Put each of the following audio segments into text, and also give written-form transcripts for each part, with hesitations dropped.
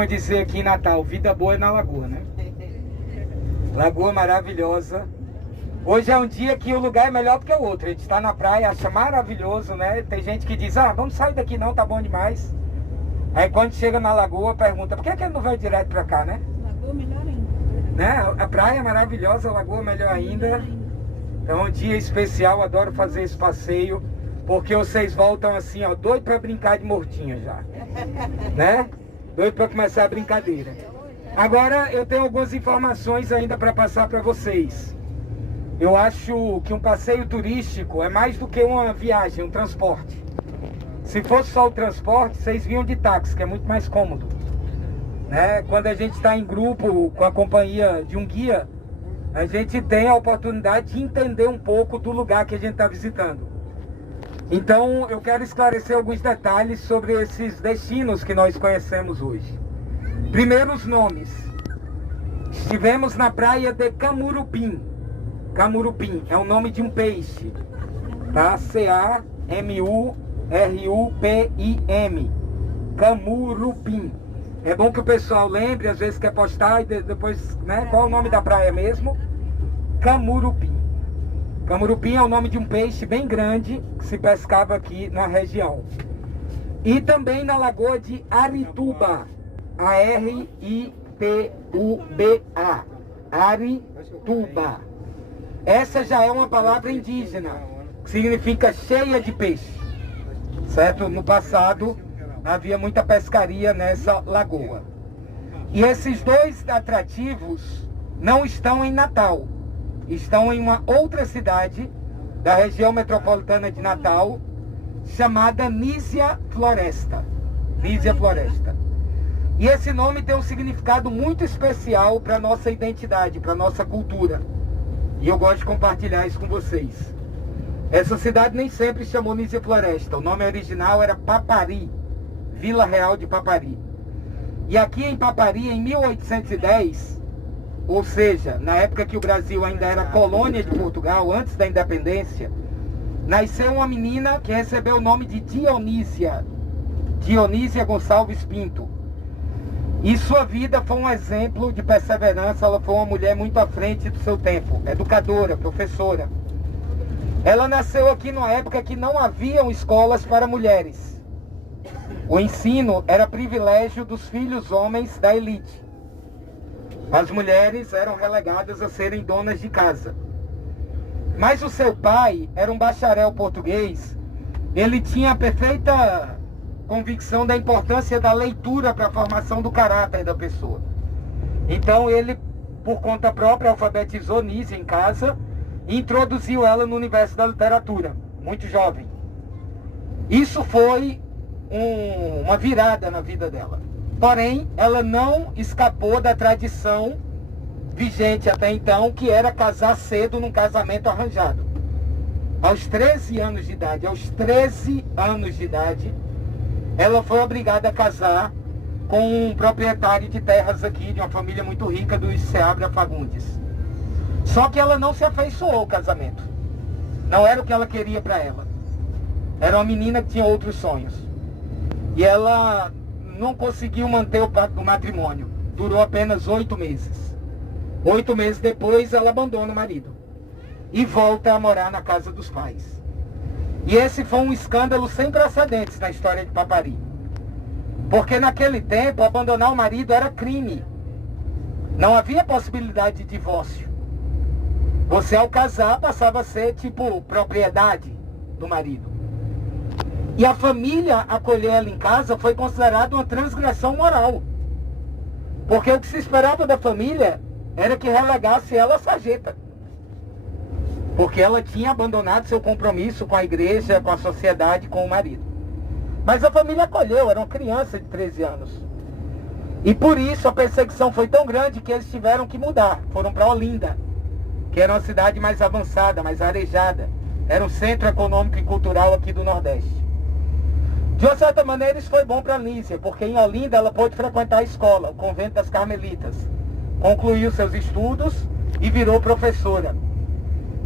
costuma dizer aqui em Natal, vida boa é na lagoa, né? Lagoa maravilhosa. Hoje é um dia que o lugar é melhor do que o outro. A gente está na praia, acha maravilhoso, né? Tem gente que diz, vamos sair daqui não, tá bom demais. Aí quando chega na lagoa, pergunta, por que ele não vai direto pra cá, né? Lagoa melhor ainda. Né? A praia é maravilhosa, a lagoa melhor ainda. Então é um dia especial, adoro fazer esse passeio. Porque vocês voltam assim, ó, doido pra brincar de mortinha já. Né? Doido pra começar a brincadeira. Agora eu tenho algumas informações ainda para passar para vocês. Eu acho que um passeio turístico é mais do que uma viagem, um transporte. Se fosse só o transporte, vocês vinham de táxi, que é muito mais cômodo. Né? Quando a gente está em grupo com a companhia de um guia, a gente tem a oportunidade de entender um pouco do lugar que a gente está visitando. Então eu quero esclarecer alguns detalhes sobre esses destinos que nós conhecemos hoje. Primeiro, os nomes. Estivemos na praia de Camurupim. Camurupim é o nome de um peixe, tá? C-A-M-U-R-U-P-I-M. Camurupim. É bom que o pessoal lembre, às vezes quer postar e depois, né? Qual é o nome da praia mesmo? Camurupim. Camurupim é o nome de um peixe bem grande que se pescava aqui na região. E também na lagoa de Arituba. A-R-I-T-U-B-A. Arituba. Essa já é uma palavra indígena, que significa cheia de peixe. Certo? No passado havia muita pescaria nessa lagoa. E esses dois atrativos não estão em Natal. Estão em uma outra cidade da região metropolitana de Natal, chamada Nísia Floresta. Nísia Floresta. E esse nome tem um significado muito especial para a nossa identidade, para a nossa cultura. E eu gosto de compartilhar isso com vocês. Essa cidade nem sempre chamou Nísia Floresta. O nome original era Papari, Vila Real de Papari. E aqui em Papari, em 1810, ou seja, na época que o Brasil ainda era colônia de Portugal, antes da independência, nasceu uma menina que recebeu o nome de Dionísia. Dionísia Gonçalves Pinto. E sua vida foi um exemplo de perseverança. Ela foi uma mulher muito à frente do seu tempo, educadora, professora. Ela nasceu aqui numa época que não haviam escolas para mulheres. O ensino era privilégio dos filhos homens da elite. As mulheres eram relegadas a serem donas de casa. Mas o seu pai era um bacharel português. Ele tinha a perfeita convicção da importância da leitura para a formação do caráter da pessoa. Então ele, por conta própria, alfabetizou Nísia em casa e introduziu ela no universo da literatura, muito jovem. Isso foi uma virada na vida dela. Porém, ela não escapou da tradição vigente até então, que era casar cedo num casamento arranjado. Aos 13 anos de idade, ela foi obrigada a casar com um proprietário de terras aqui, de uma família muito rica, dos Seabra Fagundes. Só que ela não se afeiçoou ao casamento. Não era o que ela queria para ela. Era uma menina que tinha outros sonhos. E ela não conseguiu manter o matrimônio. Durou apenas 8 meses. 8 meses depois, ela abandona o marido e volta a morar na casa dos pais. E esse foi um escândalo sem precedentes na história de Papari. Porque naquele tempo, abandonar o marido era crime. Não havia possibilidade de divórcio. Você, ao casar, passava a ser, tipo, propriedade do marido. E a família acolher ela em casa foi considerada uma transgressão moral. Porque o que se esperava da família era que relegasse ela à sarjeta. Porque ela tinha abandonado seu compromisso com a igreja, com a sociedade, com o marido. Mas a família acolheu, era uma criança de 13 anos. E por isso a perseguição foi tão grande que eles tiveram que mudar. Foram para Olinda, que era uma cidade mais avançada, mais arejada. Era um centro econômico e cultural aqui do Nordeste. De uma certa maneira isso foi bom para Nísia, porque em Olinda ela pôde frequentar a escola, o convento das Carmelitas. Concluiu seus estudos e virou professora.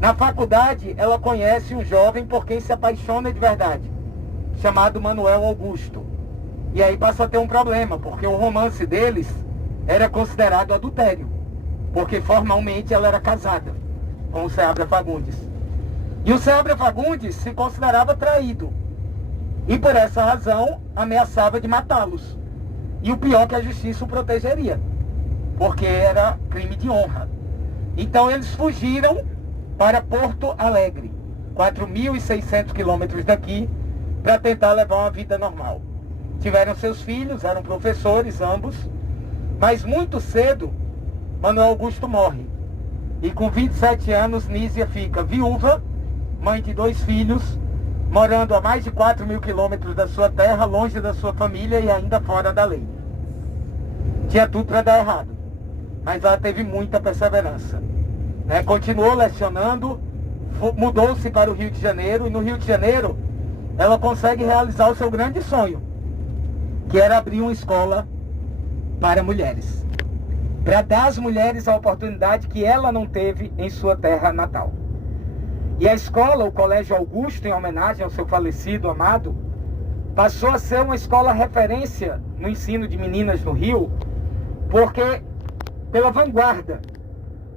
Na faculdade, ela conhece um jovem por quem se apaixona de verdade, chamado Manuel Augusto. E aí passa a ter um problema, porque o romance deles era considerado adultério, porque formalmente ela era casada com o Seabra Fagundes. E o Seabra Fagundes se considerava traído, e por essa razão ameaçava de matá-los. E o pior, que a justiça o protegeria, porque era crime de honra. Então eles fugiram para Porto Alegre, 4.600 quilômetros daqui, para tentar levar uma vida normal. Tiveram seus filhos, eram professores ambos, mas muito cedo Manuel Augusto morre. E com 27 anos Nísia fica viúva, mãe de 2 filhos, morando a mais de 4.000 quilômetros da sua terra, longe da sua família e ainda fora da lei. Tinha tudo para dar errado, mas ela teve muita perseverança. Continuou lecionando, mudou-se para o Rio de Janeiro, e no Rio de Janeiro ela consegue realizar o seu grande sonho, que era abrir uma escola para mulheres, para dar às mulheres a oportunidade que ela não teve em sua terra natal. E a escola, o Colégio Augusto, em homenagem ao seu falecido amado, passou a ser uma escola referência no ensino de meninas no Rio, porque pela vanguarda,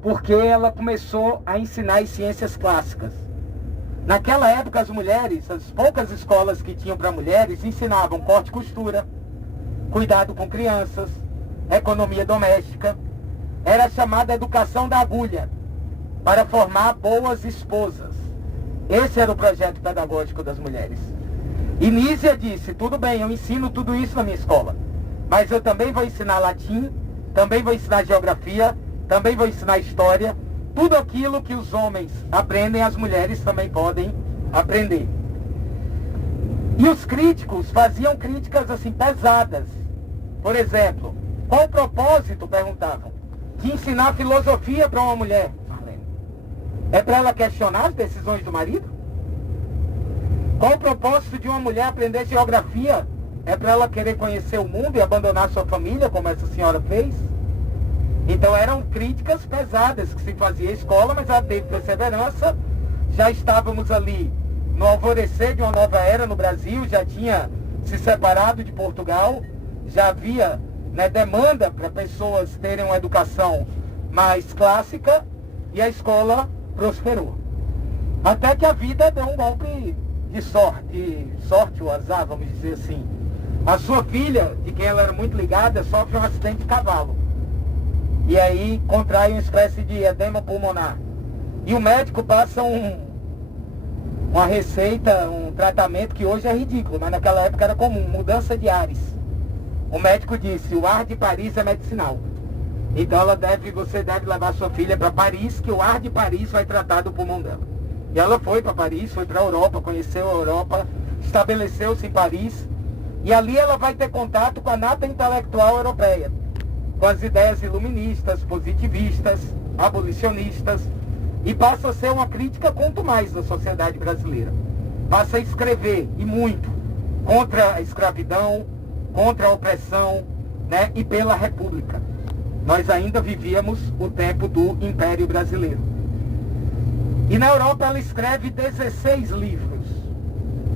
porque ela começou a ensinar as ciências clássicas. Naquela época as mulheres, as poucas escolas que tinham para mulheres, ensinavam corte e costura, cuidado com crianças, economia doméstica. Era chamada educação da agulha, para formar boas esposas. Esse era o projeto pedagógico das mulheres. E Nísia disse: tudo bem, eu ensino tudo isso na minha escola, mas eu também vou ensinar latim, também vou ensinar geografia, também vou ensinar história. Tudo aquilo que os homens aprendem, as mulheres também podem aprender. E os críticos faziam críticas assim pesadas. Por exemplo, qual o propósito, perguntavam, de ensinar filosofia para uma mulher? É para ela questionar as decisões do marido? Qual o propósito de uma mulher aprender geografia? É para ela querer conhecer o mundo e abandonar sua família, como essa senhora fez? Então eram críticas pesadas que se fazia à escola, mas ela teve perseverança. Já estávamos ali no alvorecer de uma nova era no Brasil, já tinha se separado de Portugal, já havia demanda para pessoas terem uma educação mais clássica, e a escola prosperou. Até que a vida deu um golpe de sorte ou azar, vamos dizer assim. A sua filha, de quem ela era muito ligada, sofre um acidente de cavalo. E aí contrai uma espécie de edema pulmonar. E o médico passa uma receita, um tratamento que hoje é ridículo, mas naquela época era comum, mudança de ares. O médico disse: o ar de Paris é medicinal. Então você deve levar sua filha para Paris, que o ar de Paris vai tratar do pulmão dela. E ela foi para Paris, foi para a Europa, conheceu a Europa, estabeleceu-se em Paris, e ali ela vai ter contato com a nata intelectual europeia, com as ideias iluministas, positivistas, abolicionistas, e passa a ser uma crítica quanto mais da sociedade brasileira. Passa a escrever, e muito, contra a escravidão, contra a opressão, e pela república. Nós ainda vivíamos o tempo do Império Brasileiro. E na Europa ela escreve 16 livros.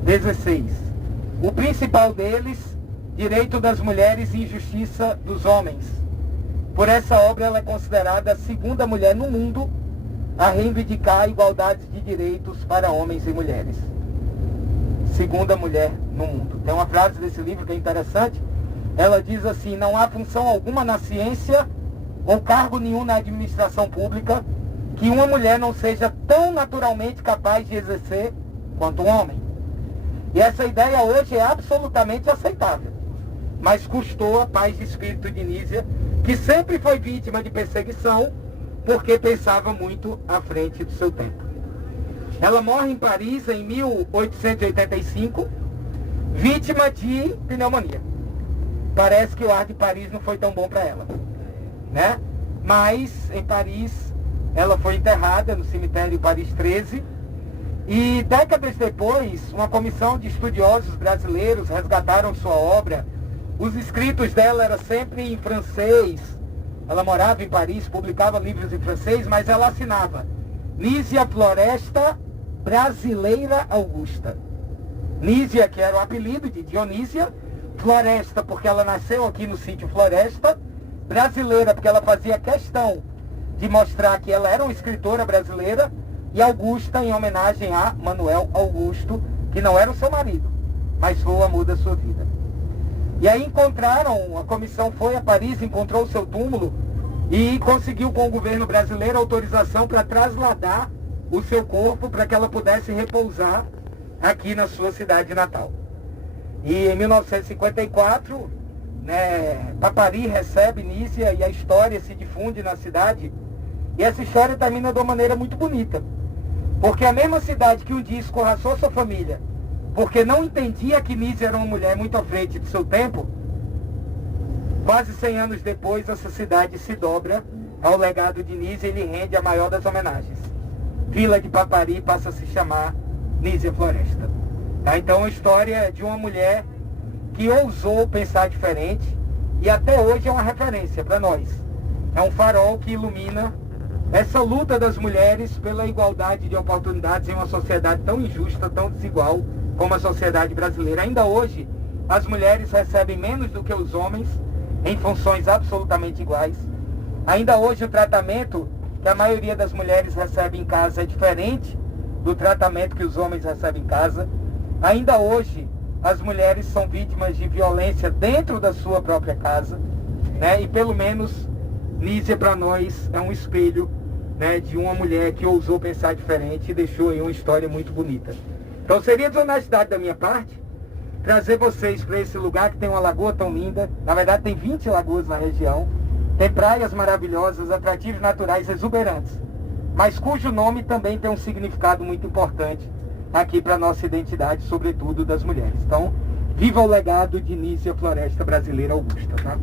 16. O principal deles, Direito das Mulheres e Injustiça dos Homens. Por essa obra ela é considerada a segunda mulher no mundo a reivindicar a igualdade de direitos para homens e mulheres. Segunda mulher no mundo. Tem uma frase desse livro que é interessante. Ela diz assim: não há função alguma na ciência ou cargo nenhum na administração pública que uma mulher não seja tão naturalmente capaz de exercer quanto um homem. E essa ideia hoje é absolutamente aceitável, mas custou a paz de espírito de Nísia, que sempre foi vítima de perseguição porque pensava muito à frente do seu tempo. Ela morre em Paris em 1885, vítima de pneumonia. Parece que o ar de Paris não foi tão bom para ela, Mas em Paris ela foi enterrada no cemitério Paris 13, e décadas depois uma comissão de estudiosos brasileiros resgataram sua obra. Os escritos dela eram sempre em francês. Ela morava em Paris, publicava livros em francês, mas ela assinava Nísia Floresta Brasileira Augusta. Nísia, que era o apelido de Dionísia, Floresta, porque ela nasceu aqui no sítio Floresta. Brasileira, porque ela fazia questão de mostrar que ela era uma escritora brasileira. E Augusta, em homenagem a Manuel Augusto, que não era o seu marido, mas foi o amor da sua vida. E aí encontraram, a comissão foi a Paris, encontrou o seu túmulo e conseguiu com o governo brasileiro autorização para trasladar o seu corpo para que ela pudesse repousar aqui na sua cidade natal. E em 1954, Papari recebe Nízia e a história se difunde na cidade. E essa história termina de uma maneira muito bonita. Porque a mesma cidade que um dia escorraçou sua família, porque não entendia que Nízia era uma mulher muito à frente do seu tempo, quase 100 anos depois, essa cidade se dobra ao legado de Nízia e lhe rende a maior das homenagens. Vila de Papari passa a se chamar Nízia Floresta. Tá? Então, a história de uma mulher que ousou pensar diferente e até hoje é uma referência para nós. É um farol que ilumina essa luta das mulheres pela igualdade de oportunidades em uma sociedade tão injusta, tão desigual como a sociedade brasileira. Ainda hoje, as mulheres recebem menos do que os homens em funções absolutamente iguais. Ainda hoje, o tratamento que a maioria das mulheres recebe em casa é diferente do tratamento que os homens recebem em casa. Ainda hoje, as mulheres são vítimas de violência dentro da sua própria casa, E pelo menos Nízia para nós é um espelho, de uma mulher que ousou pensar diferente e deixou aí uma história muito bonita. Então seria desonestidade da minha parte trazer vocês para esse lugar que tem uma lagoa tão linda. Na verdade tem 20 lagoas na região, tem praias maravilhosas, atrativos naturais exuberantes, mas cujo nome também tem um significado muito importante aqui para a nossa identidade, sobretudo das mulheres. Então, viva o legado de Nízia Floresta Brasileira Augusta, tá?